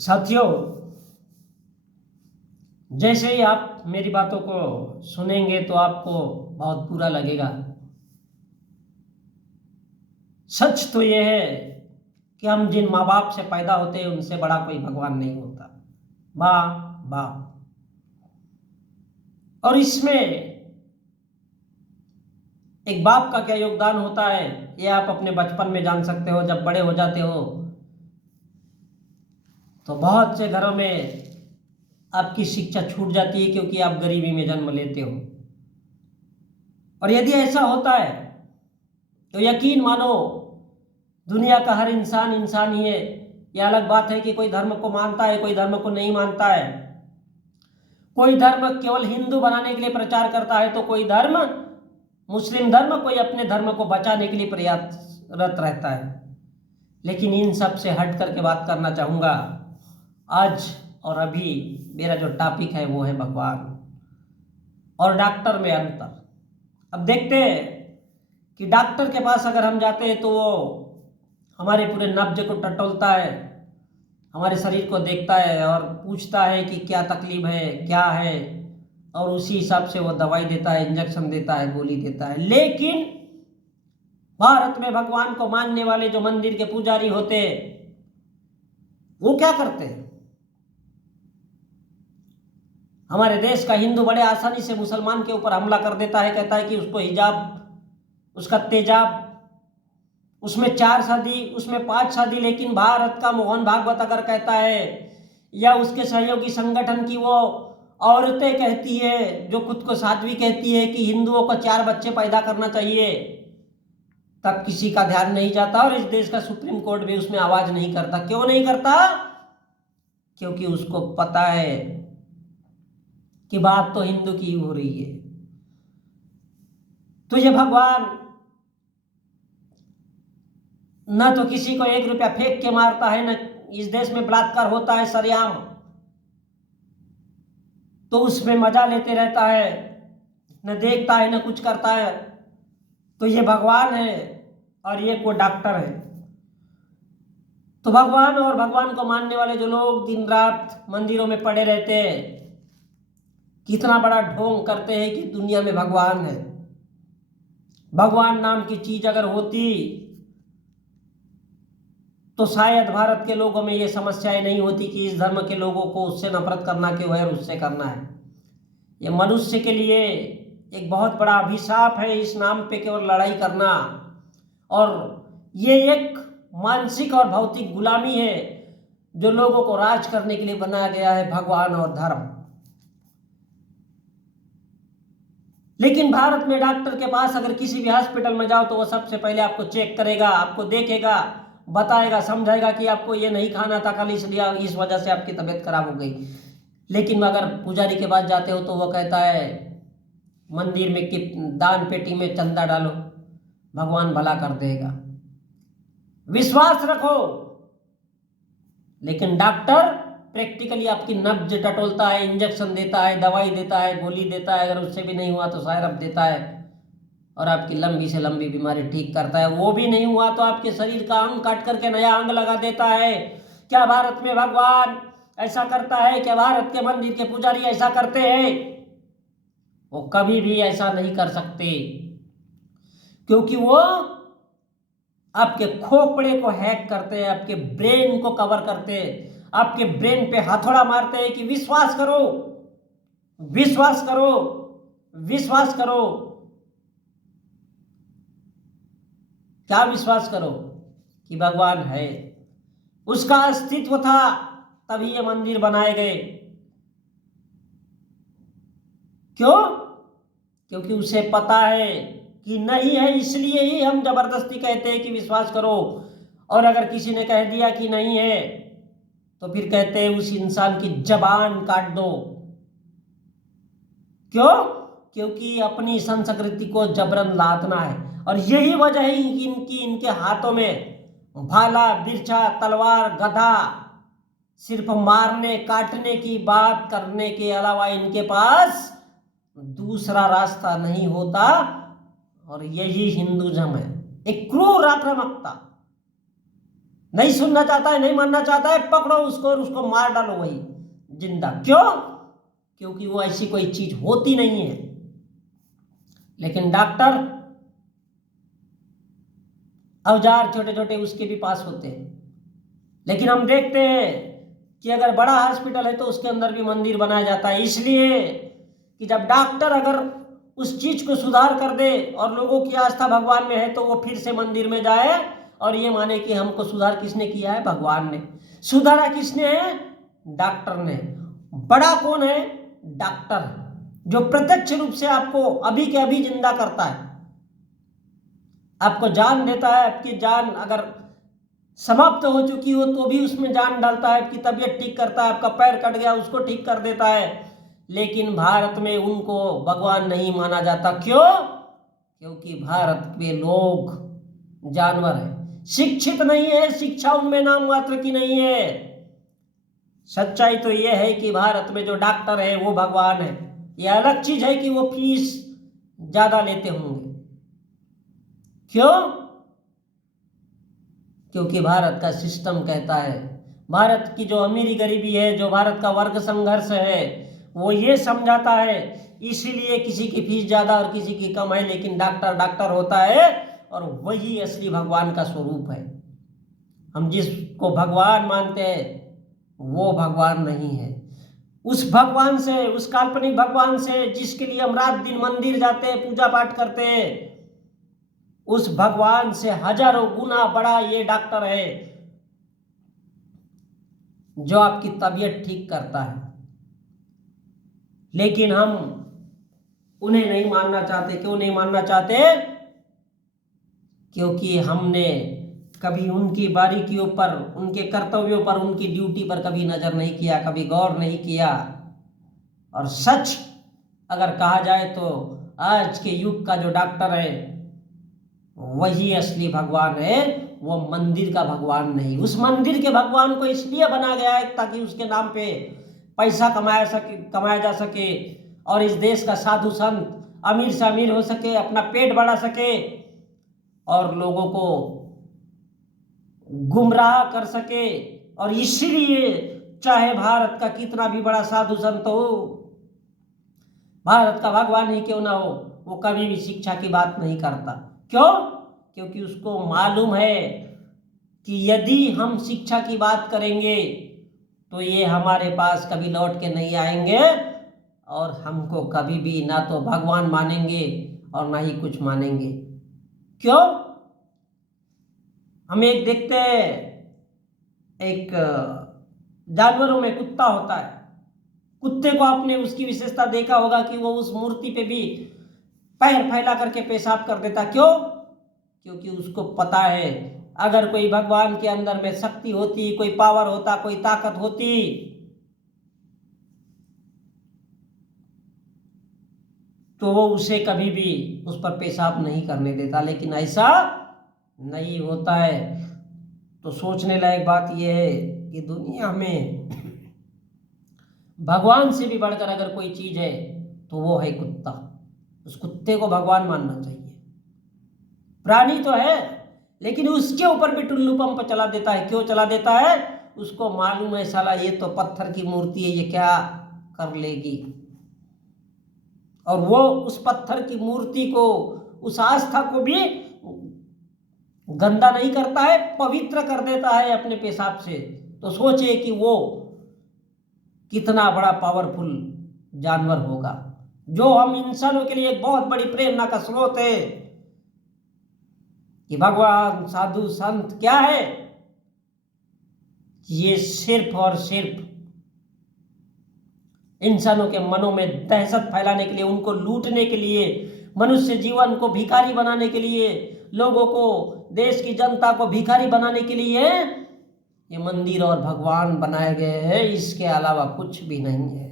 साथियों, जैसे ही आप मेरी बातों को सुनेंगे तो आपको बहुत बुरा लगेगा। सच तो यह है कि हम जिन माँ बाप से पैदा होते हैं उनसे बड़ा कोई भगवान नहीं होता। माँ बाप। और इसमें एक बाप का क्या योगदान होता है ये आप अपने बचपन में जान सकते हो। जब बड़े हो जाते हो तो बहुत से घरों में आपकी शिक्षा छूट जाती है क्योंकि आप गरीबी में जन्म लेते हो। और यदि ऐसा होता है तो यकीन मानो दुनिया का हर इंसान इंसान ही है। यह अलग बात है कि कोई धर्म को मानता है, कोई धर्म को नहीं मानता है। कोई धर्म केवल हिंदू बनाने के लिए प्रचार करता है तो कोई धर्म मुस्लिम धर्म कोई अपने धर्म को बचाने के लिए प्रयासरत रहता है। लेकिन इन सब से हट करके बात करना चाहूँगा आज और अभी। मेरा जो टॉपिक है वो है भगवान और डॉक्टर में अंतर। अब देखते हैं कि डॉक्टर के पास अगर हम जाते हैं तो वो हमारे पूरे नब्ज को टटोलता है, हमारे शरीर को देखता है और पूछता है कि क्या तकलीफ है, क्या है, और उसी हिसाब से वो दवाई देता है, इंजेक्शन देता है, गोली देता है। लेकिन भारत में भगवान को मानने वाले जो मंदिर के पुजारी होते हैं वो क्या करते हैं? हमारे देश का हिंदू बड़े आसानी से मुसलमान के ऊपर हमला कर देता है, कहता है कि उसको हिजाब, उसका तेजाब, उसमें 4 शादी, उसमें 5 शादी। लेकिन भारत का मोहन भागवत अगर कहता है या उसके सहयोगी संगठन की वो औरतें कहती है जो खुद को साध्वी कहती है कि हिंदुओं को 4 बच्चे पैदा करना चाहिए, तब किसी का ध्यान नहीं जाता और इस देश का सुप्रीम कोर्ट भी उसमें आवाज नहीं करता। क्यों नहीं करता? क्योंकि उसको पता है कि बात तो हिंदू की हो रही है। तो ये भगवान न तो किसी को 1 रुपया फेंक के मारता है, न इस देश में बलात्कार होता है सरेआम तो उसमें मजा लेते रहता है, न देखता है न कुछ करता है। तो ये भगवान है और ये कोई डॉक्टर है। तो भगवान और भगवान को मानने वाले जो लोग दिन रात मंदिरों में पड़े रहते हैं, कितना बड़ा ढोंग करते हैं कि दुनिया में भगवान है। भगवान नाम की चीज अगर होती तो शायद भारत के लोगों में ये समस्याएं नहीं होती कि इस धर्म के लोगों को उससे नफरत करना क्यों है और उससे करना है। ये मनुष्य के लिए एक बहुत बड़ा अभिशाप है इस नाम पे केवल लड़ाई करना। और ये एक मानसिक और भौतिक गुलामी है जो लोगों को राज करने के लिए बनाया गया है, भगवान और धर्म। लेकिन भारत में डॉक्टर के पास अगर किसी भी हॉस्पिटल में जाओ तो वो सबसे पहले आपको चेक करेगा, आपको देखेगा, बताएगा, समझाएगा कि आपको ये नहीं खाना था कल, इसलिए इस वजह से आपकी तबीयत खराब हो गई। लेकिन अगर पुजारी के पास जाते हो तो वो कहता है मंदिर में कि दान पेटी में चंदा डालो, भगवान भला कर देगा, विश्वास रखो। लेकिन डॉक्टर प्रैक्टिकली आपकी नब्ज टटोलता है, इंजेक्शन देता है, दवाई देता है, गोली देता है, अगर उससे भी नहीं हुआ तो सायरप देता है और आपकी लंबी से लंबी बीमारी ठीक करता है। वो भी नहीं हुआ तो आपके शरीर का अंग काट करके नया अंग लगा देता है। क्या भारत में भगवान ऐसा करता है? क्या भारत के मंदिर के पुजारी ऐसा करते हैं? वो कभी भी ऐसा नहीं कर सकते क्योंकि वो आपके खोपड़े को हैक करते हैं, आपके ब्रेन को कवर करते हैं, आपके ब्रेन पे हथौड़ा मारते हैं कि विश्वास करो, विश्वास करो, विश्वास करो। क्या विश्वास करो? कि भगवान है, उसका अस्तित्व था तभी ये मंदिर बनाए गए। क्यों? क्योंकि उसे पता है कि नहीं है, इसलिए ही हम जबरदस्ती कहते हैं कि विश्वास करो। और अगर किसी ने कह दिया कि नहीं है तो फिर कहते हैं उस इंसान की जबान काट दो। क्यों? क्योंकि अपनी संस्कृति को जबरन लादना है। और यही वजह है इनके हाथों में भाला, बिरछा, तलवार, गधा, सिर्फ मारने काटने की बात करने के अलावा इनके पास दूसरा रास्ता नहीं होता। और यही हिंदुइज्म है, एक क्रूर आक्रामकता। नहीं सुनना चाहता है, नहीं मानना चाहता है, पकड़ो उसको और उसको मार डालो वही जिंदा। क्यों? क्योंकि वो ऐसी कोई चीज होती नहीं है। लेकिन डॉक्टर औजार छोटे छोटे उसके भी पास होते हैं। लेकिन हम देखते हैं कि अगर बड़ा हॉस्पिटल है तो उसके अंदर भी मंदिर बनाया जाता है, इसलिए कि जब डॉक्टर अगर उस चीज को सुधार कर दे और लोगों की आस्था भगवान में है तो वो फिर से मंदिर में जाए और ये माने कि हमको सुधार किसने किया है? भगवान ने। सुधारा किसने है? डॉक्टर ने। बड़ा कौन है? डॉक्टर, जो प्रत्यक्ष रूप से आपको अभी के अभी जिंदा करता है, आपको जान देता है। आपकी जान अगर समाप्त हो चुकी हो तो भी उसमें जान डालता है, आपकी तबीयत ठीक करता है, आपका पैर कट गया उसको ठीक कर देता है। लेकिन भारत में उनको भगवान नहीं माना जाता। क्यों? क्योंकि भारत में लोग जानवर है, शिक्षित नहीं है, शिक्षा उनमें नाम मात्र की नहीं है। सच्चाई तो यह है कि भारत में जो डॉक्टर है वो भगवान है। यह अलग चीज है कि वो फीस ज्यादा लेते होंगे। क्यों? क्योंकि भारत का सिस्टम कहता है, भारत की जो अमीरी गरीबी है, जो भारत का वर्ग संघर्ष है, वो ये समझाता है। इसीलिए किसी की फीस ज्यादा और किसी की कम है, लेकिन डॉक्टर डॉक्टर होता है और वही असली भगवान का स्वरूप है। हम जिसको भगवान मानते हैं वो भगवान नहीं है। उस भगवान से, उस काल्पनिक भगवान से जिसके लिए हम रात दिन मंदिर जाते हैं, पूजा पाठ करते हैं, उस भगवान से हजारों गुना बड़ा ये डॉक्टर है जो आपकी तबीयत ठीक करता है। लेकिन हम उन्हें नहीं मानना चाहते। क्यों नहीं मानना चाहते? क्योंकि हमने कभी उनकी बारीकियों पर, उनके कर्तव्यों पर, उनकी ड्यूटी पर कभी नजर नहीं किया, कभी गौर नहीं किया। और सच अगर कहा जाए तो आज के युग का जो डॉक्टर है वही असली भगवान है, वो मंदिर का भगवान नहीं। उस मंदिर के भगवान को इसलिए बनाया गया है ताकि उसके नाम पे पैसा कमाया जा सके और इस देश का साधु संत अमीर से अमीर हो सके, अपना पेट बढ़ा सके और लोगों को गुमराह कर सके। और इसीलिए चाहे भारत का कितना भी बड़ा साधु संत हो, भारत का भगवान ही क्यों ना हो, वो कभी भी शिक्षा की बात नहीं करता। क्यों? क्योंकि उसको मालूम है कि यदि हम शिक्षा की बात करेंगे तो ये हमारे पास कभी लौट के नहीं आएंगे और हमको कभी भी ना तो भगवान मानेंगे और ना ही कुछ मानेंगे। क्यों? हम एक देखते हैं, एक जानवरों में कुत्ता होता है। कुत्ते को आपने उसकी विशेषता देखा होगा कि वो उस मूर्ति पे भी पैर फैला करके पेशाब कर देता। क्यों? क्योंकि उसको पता है अगर कोई भगवान के अंदर में शक्ति होती, कोई पावर होता, कोई ताकत होती, तो वो उसे कभी भी उस पर पेशाब नहीं करने देता। लेकिन ऐसा नहीं होता है। तो सोचने लायक बात यह है कि दुनिया में भगवान से भी बढ़कर अगर कोई चीज है तो वो है कुत्ता। उस कुत्ते को भगवान मानना चाहिए। प्राणी तो है लेकिन उसके ऊपर भी टुल्लू पंप चला देता है। क्यों चला देता है? उसको मालूम है साला ये तो पत्थर की मूर्ति है, ये क्या कर लेगी। और वो उस पत्थर की मूर्ति को, उस आस्था को भी गंदा नहीं करता है, पवित्र कर देता है अपने पेशाब से। तो सोचिए कि वो कितना बड़ा पावरफुल जानवर होगा, जो हम इंसानों के लिए एक बहुत बड़ी प्रेरणा का स्रोत है कि भगवान, साधु, संत क्या है। ये सिर्फ और सिर्फ इंसानों के मनों में दहशत फैलाने के लिए, उनको लूटने के लिए, मनुष्य जीवन को भिखारी बनाने के लिए, लोगों को, देश की जनता को भिखारी बनाने के लिए ये मंदिर और भगवान बनाए गए हैं। इसके अलावा कुछ भी नहीं है।